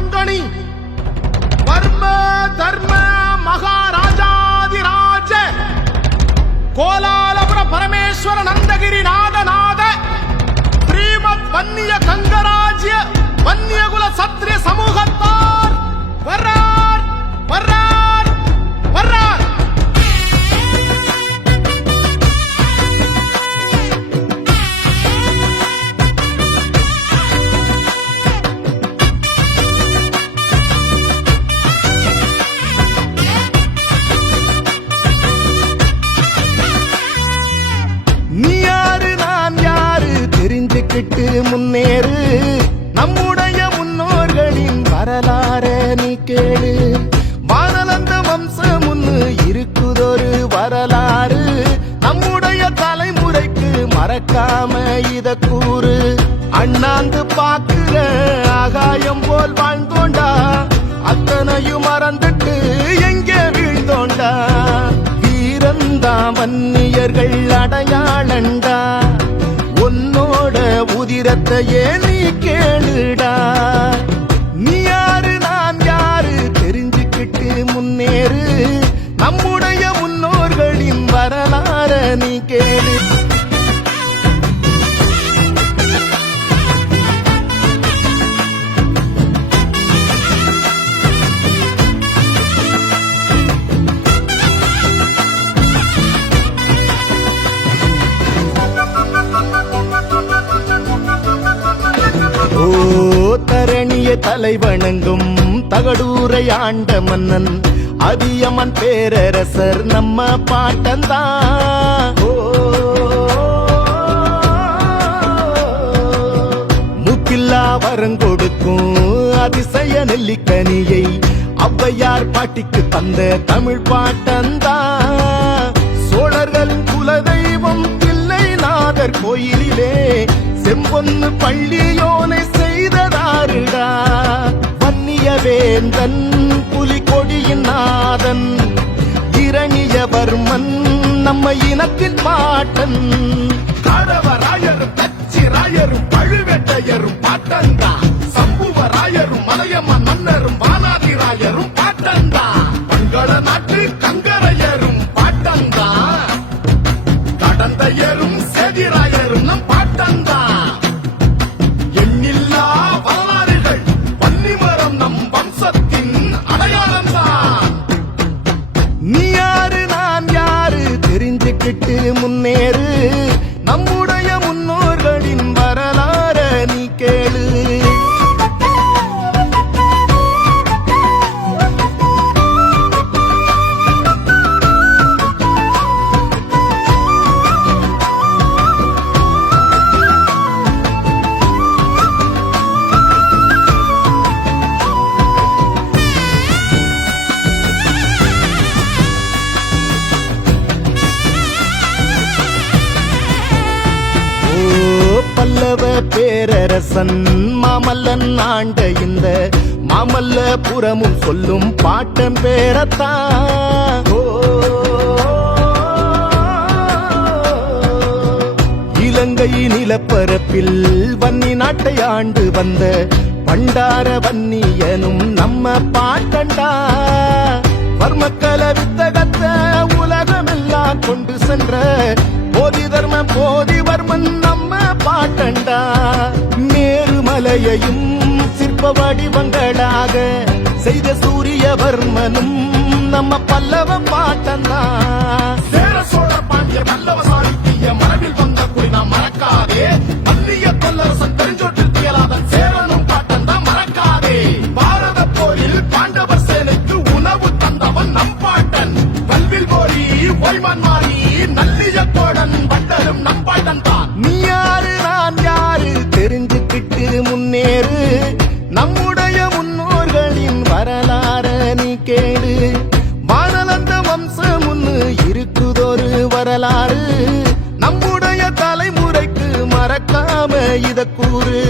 கொங்கணி வர்ம தர்ம மகாராஜாதிராஜ கோலாலபுர பரமேஸ்வர நந்தகிரி நாதநாத ஸ்ரீமத் வன்னிய கங்கராஜ்ய வன்னியகுல சத்ரிய சமூகத்தார் வர்றார் வர்றார் வர்றார். தெரிஞ்சுக்கிட்டு முன்னேறு நம்முடைய முன்னோர்களின் வரலாற நீ கேளு. வானலந்த வம்சம் ஒண்ணு இருக்குதொரு வரலாறு நம்முடைய தலைமுறைக்கு மறக்காம இத கூறு. அண்ணாந்து பாக்குற ஆகாயம் போல் வாழ்ந்தோண்டா அத்தனையும் மறந்துட்டு எங்கே வீழ்ந்தோண்டா. வீரந்தா வன்னியர்கள் அடையாளண்டா உன்னோட உதிரத்தையே நீ கேளுடா. நீ யாரு நான் யாரு தெரிஞ்சுக்கிட்டு முன்னேறு நம்முடைய முன்னோர்களின் வரலாற நீ கேளு. தரணிய தலைவணங்கும் தகடூரை ஆண்ட மன்னன் அதியமன் பேரரசர் நம்ம பாட்டந்தான். முக்கில்லா வரங்கொடுக்கும் அதிசய நெல்லிக்கனியை ஔவையார் பாட்டிக்கு தந்த தமிழ் பாட்டந்தான். சோழர்கள் குலதெய்வம் தில்லைநாதர் கோயிலிலே செம்பொன்னு பள்ளியோனை செய்ததாருடா. வன்னிய வேந்தன் புலிகொடியின் நாதன் இரணியவர்மன் நம்ம இனத்தின் பாட்டன். காடவராயரும் தச்சிராயரும் பழுவேட்டையரும் பாட்டந்தா. சம்புவராயரும் மலையம்மன் மன்னரும் வானாதிராயரும் பாட்டந்தா. மங்கள நாட்டு கங்கரையரும் பாட்டந்தா. கடந்தையரும் சேதிராயரும் நம் பாட்டந்தா. எண்ணில்லா வரலாறுகள் வன்னிமரம் நம் வம்சத்தின் அடையாளம்தான். நீ யாரு நான் யாரு தெரிஞ்சுக்கிட்டு முன்னேறு நம்முடைய முன்னோர்களின் வரலாற நீ கேளு. பல்லவ பேரரசன் மாமல்லன் ஆண்ட இந்த மாமல்லபுரமும் சொல்லும் பாட்டம் பேரத்தான். இலங்கை நிலப்பரப்பில் வன்னி நாட்டை ஆண்டு வந்த பண்டார வன்னியனும் நம்ம பாட்டண்டா. வர்மக்கல வித்தகத்த உலகமெல்லாம் கொண்டு சென்ற போதி தர்ம போதிவர்மன் நம்ம பாட்டண்டா. மேருமலையையும் சிற்ப வடிவங்களாக செய்த சூரியவர்மனும் நம்ம பல்லவ பாட்டந்தா. சேர சோழ பாண்டிய பல்லவ சாளுக்கிய மரபில் வந்த குறி நாம் மறக்காதே. மல்லிய கொல்லரசன் பெருஞ்சோற்றில் தியலாதன் சேரனும் பாட்டந்தா மறக்காதே. பாரத போரில் பாண்டவர் சேனைக்கு உணவு தந்தவன் நம் பாட்டன். கல்வில் போரி ஒய்மன் மாறி நல்லிய கோடன் வண்டரும் நம் பாட்டன் தான். நீ யாரு நான் யாரு தெரிஞ்சுக்கிட்டு முன்னேறு நம்முடைய முன்னோர்களின் வரலாற நீ கேளு. வானலந்த வம்சம் ஒண்ணு இருக்குதொரு வரலாறு நம்முடைய தலைமுறைக்கு மறக்காம இத கூறு.